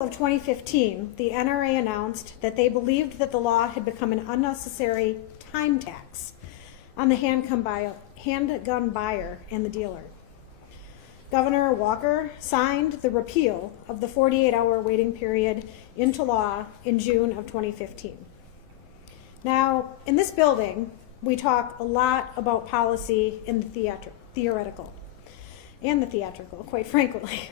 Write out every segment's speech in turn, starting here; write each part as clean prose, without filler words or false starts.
of 2015, the NRA announced that they believed that the law had become an unnecessary time tax on the handgun buyer and the dealer. Governor Walker signed the repeal of the 48-hour waiting period into law in June of 2015. Now, in this building, we talk a lot about policy in the theoretical, quite frankly.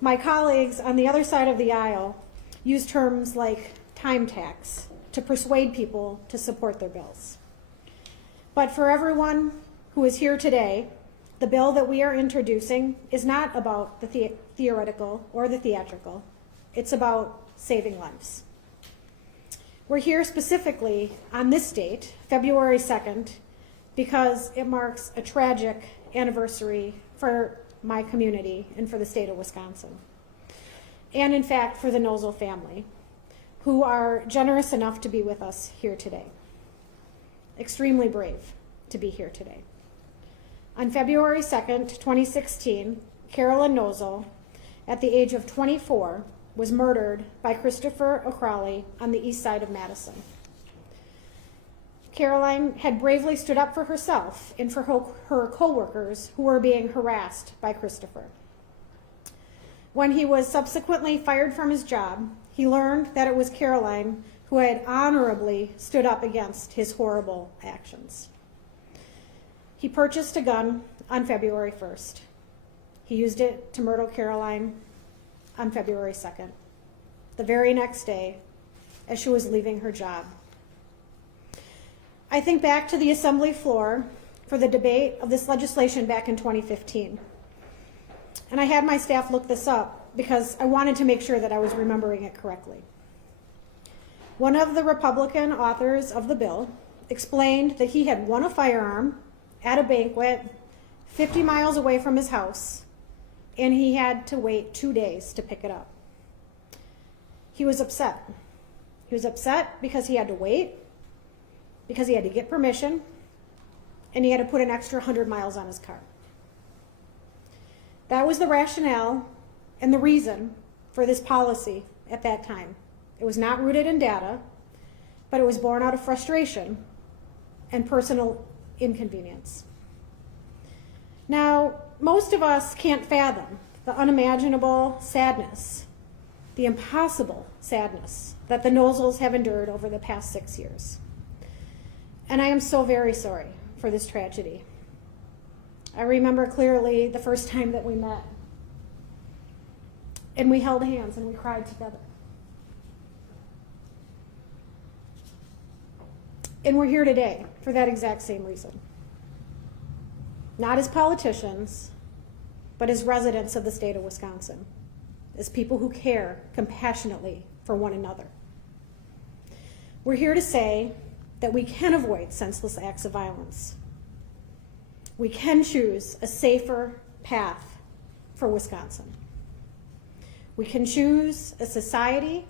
My colleagues on the other side of the aisle use terms like time tax to persuade people to support their bills. But for everyone who is here today, the bill that we are introducing is not about the theoretical or the theatrical. It's about saving lives. We're here specifically on this date, February 2nd, because it marks a tragic anniversary for my community and for the state of Wisconsin. And in fact, for the Nosal family, who are generous enough to be with us here today. Extremely brave to be here today. On February 2nd, 2016, Caroline Nosal, at the age of 24, was murdered by Christopher O'Crowley on the east side of Madison. Caroline had bravely stood up for herself and for her co-workers who were being harassed by Christopher. When he was subsequently fired from his job, he learned that it was Caroline who had honorably stood up against his horrible actions. He purchased a gun on February 1st. He used it to murder Caroline on February 2nd, the very next day as she was leaving her job. I think back to the assembly floor for the debate of this legislation back in 2015. And I had my staff look this up because I wanted to make sure that I was remembering it correctly. One of the Republican authors of the bill explained that he had won a firearm at a banquet 50 miles away from his house, and he had to wait 2 days to pick it up. He was upset. He was upset because he had to wait, because he had to get permission, and he had to put an extra 100 miles on his car. That was the rationale and the reason for this policy at that time. It was not rooted in data, but it was born out of frustration and personal inconvenience. Now, most of us can't fathom the unimaginable sadness, the impossible sadness that the Nosals have endured over the past 6 years. And I am so very sorry for this tragedy. I remember clearly the first time that we met, and we held hands and we cried together. And we're here today for that exact same reason. Not as politicians, but as residents of the state of Wisconsin, as people who care compassionately for one another. We're here to say that we can avoid senseless acts of violence. We can choose a safer path for Wisconsin. We can choose a society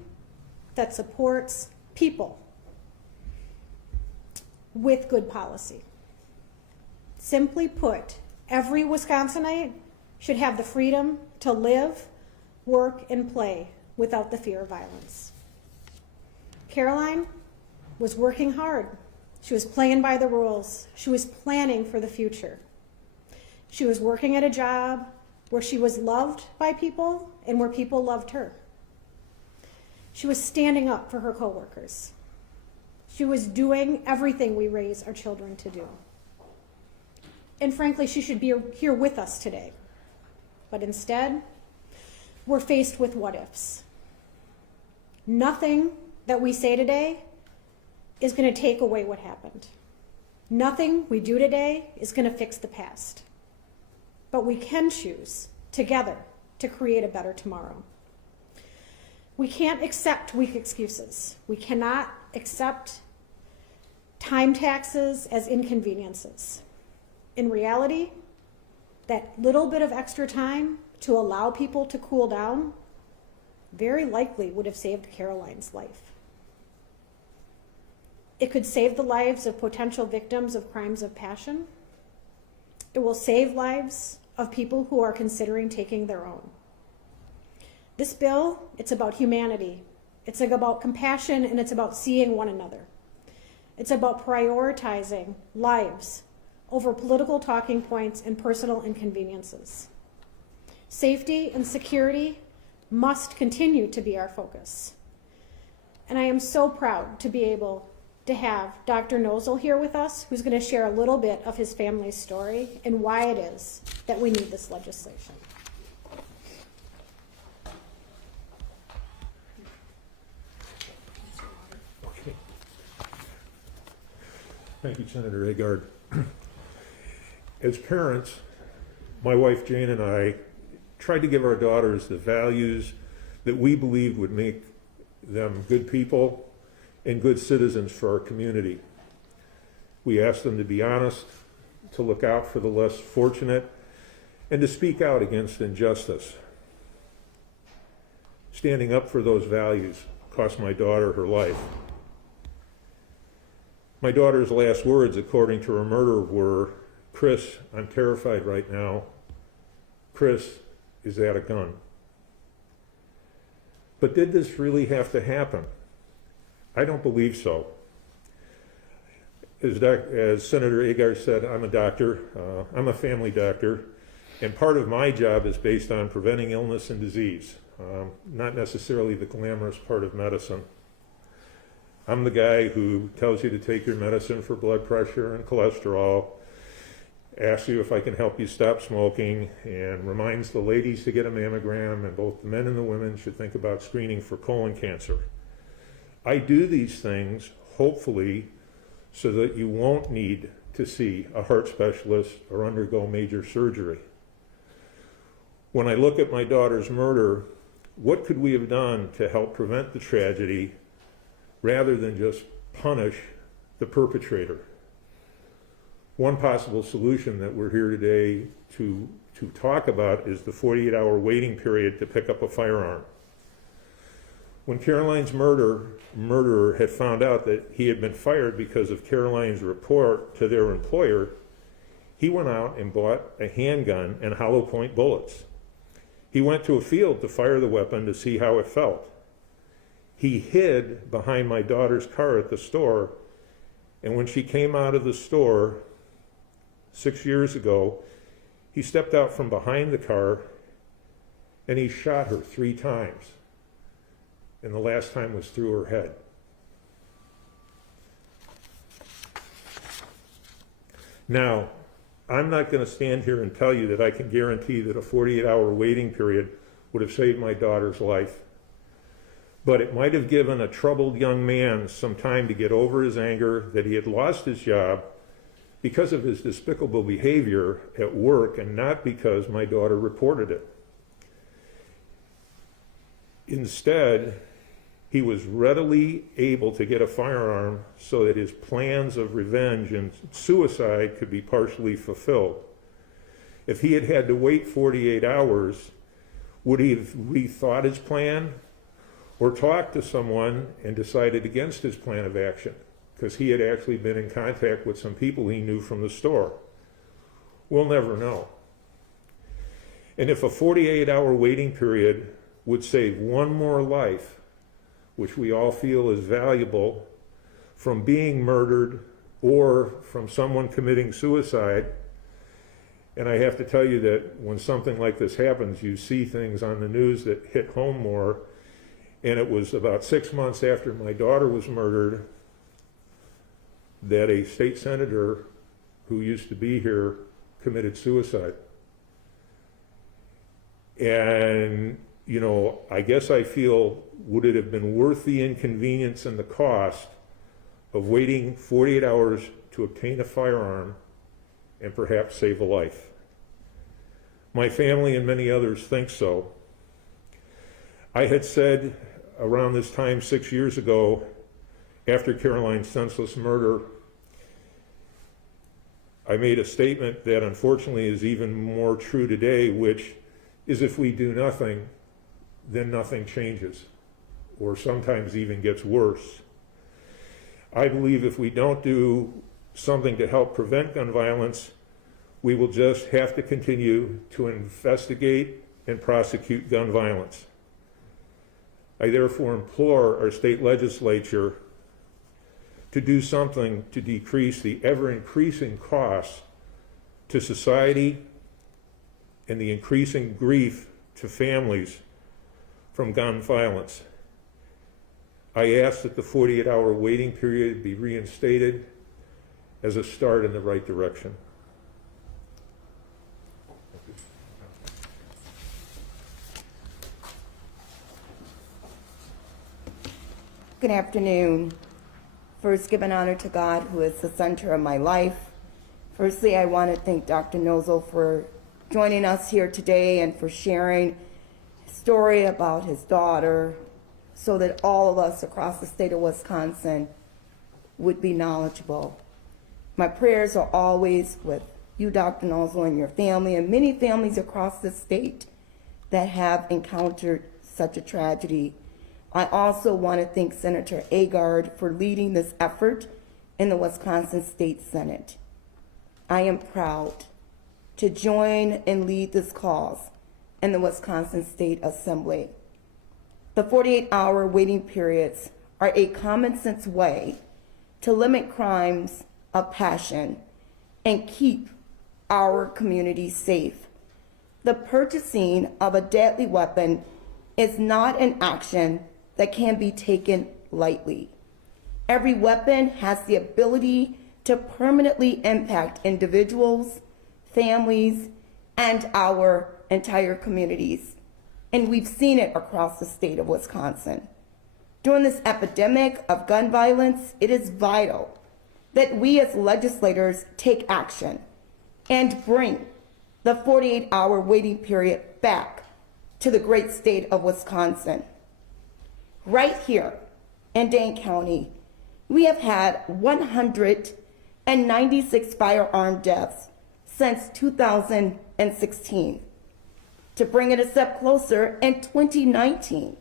that supports people with good policy. Simply put, every Wisconsinite should have the freedom to live, work, and play without the fear of violence. Caroline was working hard. She was playing by the rules. She was planning for the future. She was working at a job where she was loved by people and where people loved her. She was standing up for her coworkers. She was doing everything we raise our children to do. And frankly, she should be here with us today. But instead, we're faced with what ifs. Nothing that we say today is going to take away what happened. Nothing we do today is going to fix the past. But we can choose together to create a better tomorrow. We can't accept weak excuses. We cannot accept time taxes as inconveniences. In reality, that little bit of extra time to allow people to cool down very likely would have saved Caroline's life. It could save the lives of potential victims of crimes of passion. It will save lives of people who are considering taking their own. This bill, it's about humanity. It's about compassion, and it's about seeing one another. It's about prioritizing lives over political talking points and personal inconveniences. Safety and security must continue to be our focus. And I am so proud to be able to have Dr. Nosal here with us, who's going to share a little bit of his family's story and why it is that we need this legislation. Okay. Thank you, Senator Agard. As parents, my wife Jane and I tried to give our daughters the values that we believed would make them good people and good citizens for our community. We asked them to be honest, to look out for the less fortunate, and to speak out against injustice. Standing up for those values cost my daughter her life. My daughter's last words, according to her murderer, were, "Chris, I'm terrified right now. Chris, is that a gun?" But did this really have to happen? I don't believe so. As Senator Agard said, I'm a doctor. I'm a family doctor, and part of my job is based on preventing illness and disease, not necessarily the glamorous part of medicine. I'm the guy who tells you to take your medicine for blood pressure and cholesterol, asks you if I can help you stop smoking, and reminds the ladies to get a mammogram, and both the men and the women should think about screening for colon cancer. I do these things, hopefully, so that you won't need to see a heart specialist or undergo major surgery. When I look at my daughter's murder, what could we have done to help prevent the tragedy rather than just punish the perpetrator? One possible solution that we're here today to talk about is the 48-hour waiting period to pick up a firearm. When Caroline's murderer had found out that he had been fired because of Caroline's report to their employer, he went out and bought a handgun and hollow point bullets. He went to a field to fire the weapon to see how it felt. He hid behind my daughter's car at the store, and when she came out of the store 6 years ago, he stepped out from behind the car and he shot her 3 times. And the last time was through her head. Now, I'm not going to stand here and tell you that I can guarantee that a 48-hour waiting period would have saved my daughter's life. But it might have given a troubled young man some time to get over his anger that he had lost his job because of his despicable behavior at work and not because my daughter reported it. Instead, he was readily able to get a firearm so that his plans of revenge and suicide could be partially fulfilled. If he had had to wait 48 hours, would he have rethought his plan or talked to someone and decided against his plan of action? Because he had actually been in contact with some people he knew from the store. We'll never know. And if a 48-hour waiting period would save one more life, which we all feel is valuable, from being murdered or from someone committing suicide, and I have to tell you that when something like this happens, you see things on the news that hit home more, and it was about 6 months after my daughter was murdered that a state senator who used to be here committed suicide. And, you know, I guess I feel, would it have been worth the inconvenience and the cost of waiting 48 hours to obtain a firearm and perhaps save a life? My family and many others think so. I had said around this time 6 years ago, after Caroline's senseless murder, I made a statement that unfortunately is even more true today, which is if we do nothing, then nothing changes, or sometimes even gets worse. I believe if we don't do something to help prevent gun violence, we will just have to continue to investigate and prosecute gun violence. I therefore implore our state legislature to do something to decrease the ever-increasing costs to society and the increasing grief to families from gun violence. I ask that the 48-hour waiting period be reinstated as a start in the right direction. Good afternoon. First, give an honor to God, who is the center of my life. Firstly, I want to thank Dr. Nosal for joining us here today and for sharing his story about his daughter so that all of us across the state of Wisconsin would be knowledgeable. My prayers are always with you, Dr. Nosal, and your family, and many families across the state that have encountered such a tragedy. I also want to thank Senator Agard for leading this effort in the Wisconsin State Senate. I am proud to join and lead this cause in the Wisconsin State Assembly. The 48-hour waiting periods are a common sense way to limit crimes of passion and keep our community safe. The purchasing of a deadly weapon is not an action that can be taken lightly. Every weapon has the ability to permanently impact individuals, families, and our entire communities. And we've seen it across the state of Wisconsin. During this epidemic of gun violence, it is vital that we as legislators take action and bring the 48-hour waiting period back to the great state of Wisconsin. Right here in Dane County, we have had 196 firearm deaths since 2016. To bring it a step closer, in 2019,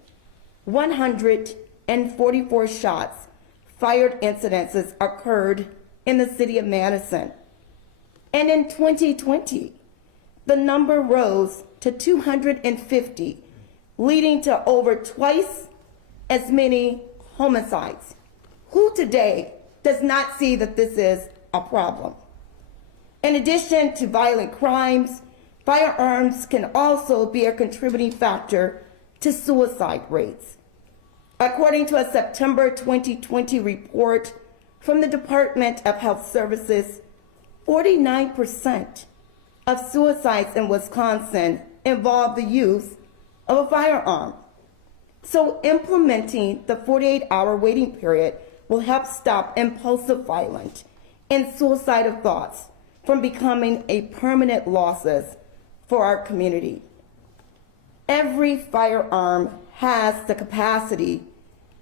144 shots fired incidences occurred in the city of Madison. And in 2020, the number rose to 250, leading to over twice as many homicides. Who today does not see that this is a problem? In addition to violent crimes, firearms can also be a contributing factor to suicide rates. According to a September 2020 report from the Department of Health Services, 49% of suicides in Wisconsin involve the use of a firearm. So implementing the 48-hour waiting period will help stop impulsive violence and suicidal thoughts from becoming a permanent losses for our community. Every firearm has the capacity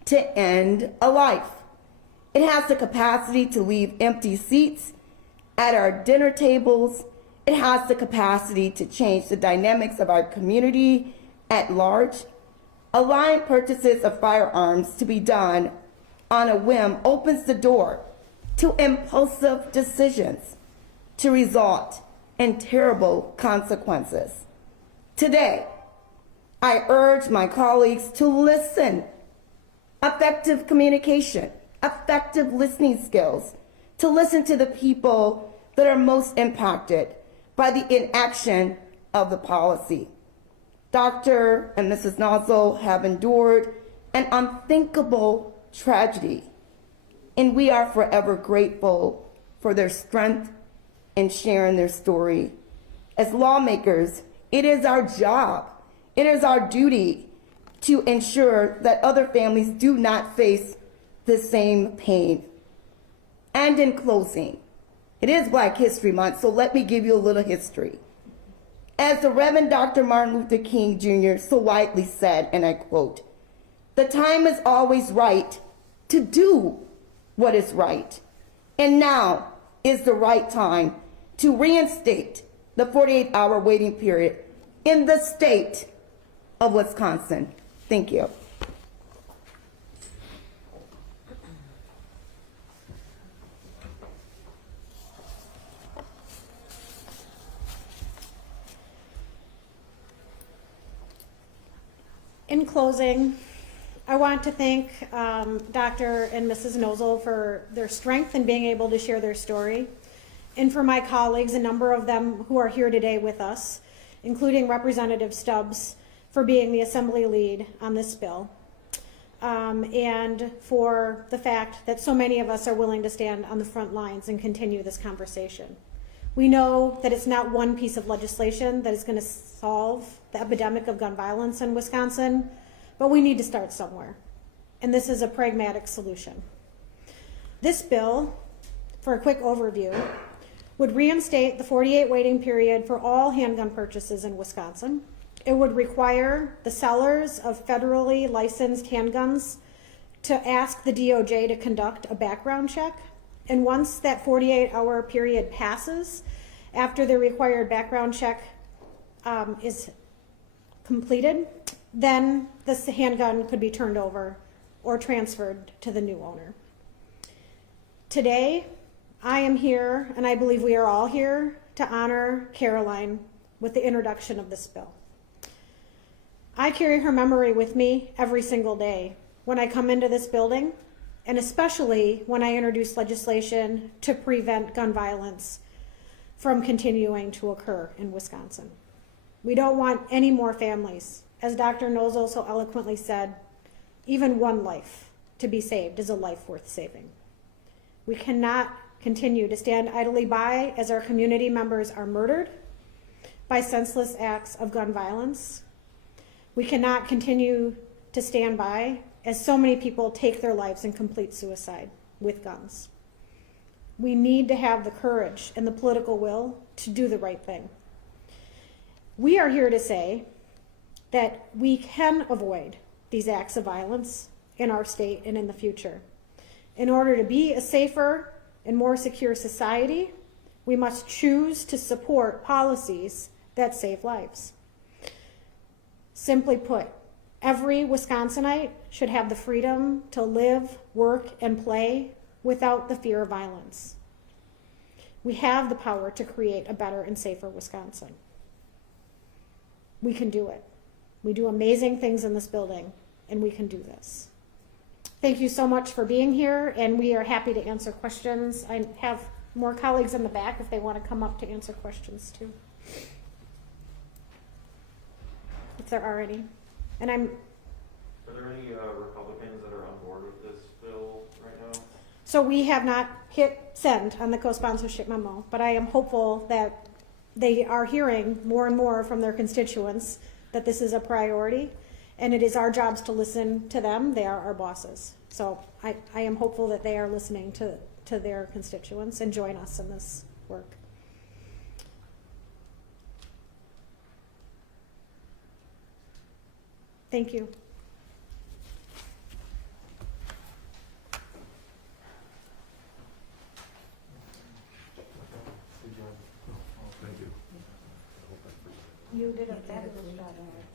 to end a life. It has the capacity to leave empty seats at our dinner tables. It has the capacity to change the dynamics of our community at large. Allowing purchases of firearms to be done on a whim opens the door to impulsive decisions to result in terrible consequences. Today, I urge my colleagues to listen. Effective communication, effective listening skills, to listen to the people that are most impacted by the inaction of the policy. Dr. and Mrs. Nosal have endured an unthinkable tragedy, and we are forever grateful for their strength in sharing their story. As lawmakers, it is our job, it is our duty to ensure that other families do not face the same pain. And in closing, it is Black History Month, so let me give you a little history. As the Reverend Dr. Martin Luther King Jr. so widely said, and I quote, "The time is always right to do what is right. And now is the right time to reinstate the 48-hour waiting period in the state of Wisconsin." Thank you. In closing, I want to thank Dr. and Mrs. Nosal for their strength in being able to share their story, and for my colleagues, a number of them who are here today with us, including Representative Stubbs, for being the assembly lead on this bill, and for the fact that so many of us are willing to stand on the front lines and continue this conversation. We know that it's not one piece of legislation that is going to solve the epidemic of gun violence in Wisconsin, but we need to start somewhere, and this is a pragmatic solution. This bill, for a quick overview, would reinstate the 48 waiting period for all handgun purchases in Wisconsin. It would require the sellers of federally licensed handguns to ask the DOJ to conduct a background check, and once that 48-hour period passes, after the required background check is completed, then this handgun could be turned over or transferred to the new owner. Today, I am here, and I believe we are all here, to honor Caroline with the introduction of this bill. I carry her memory with me every single day when I come into this building, and especially when I introduce legislation to prevent gun violence from continuing to occur in Wisconsin. We don't want any more families. As Dr. Nosal so eloquently said, even one life to be saved is a life worth saving. We cannot continue to stand idly by as our community members are murdered by senseless acts of gun violence. We cannot continue to stand by as so many people take their lives in complete suicide with guns. We need to have the courage and the political will to do the right thing. We are here to say that we can avoid these acts of violence in our state and in the future. In order to be a safer and more secure society, we must choose to support policies that save lives. Simply put, every Wisconsinite should have the freedom to live, work, and play without the fear of violence. We have the power to create a better and safer Wisconsin. We can do it. We do amazing things in this building, and we can do this. Thank you so much for being here, and we are happy to answer questions. I have more colleagues in the back if they want to come up to answer questions too, if there are any. And Are there any Republicans that are on board with this bill right now? So we have not hit send on the co-sponsorship memo, but I am hopeful that they are hearing more and more from their constituents that this is a priority, and it is our jobs to listen to them. They are our bosses. So I am hopeful that they are listening to their constituents and join us in this work. Thank you. Thank you. You did a fabulous job on it.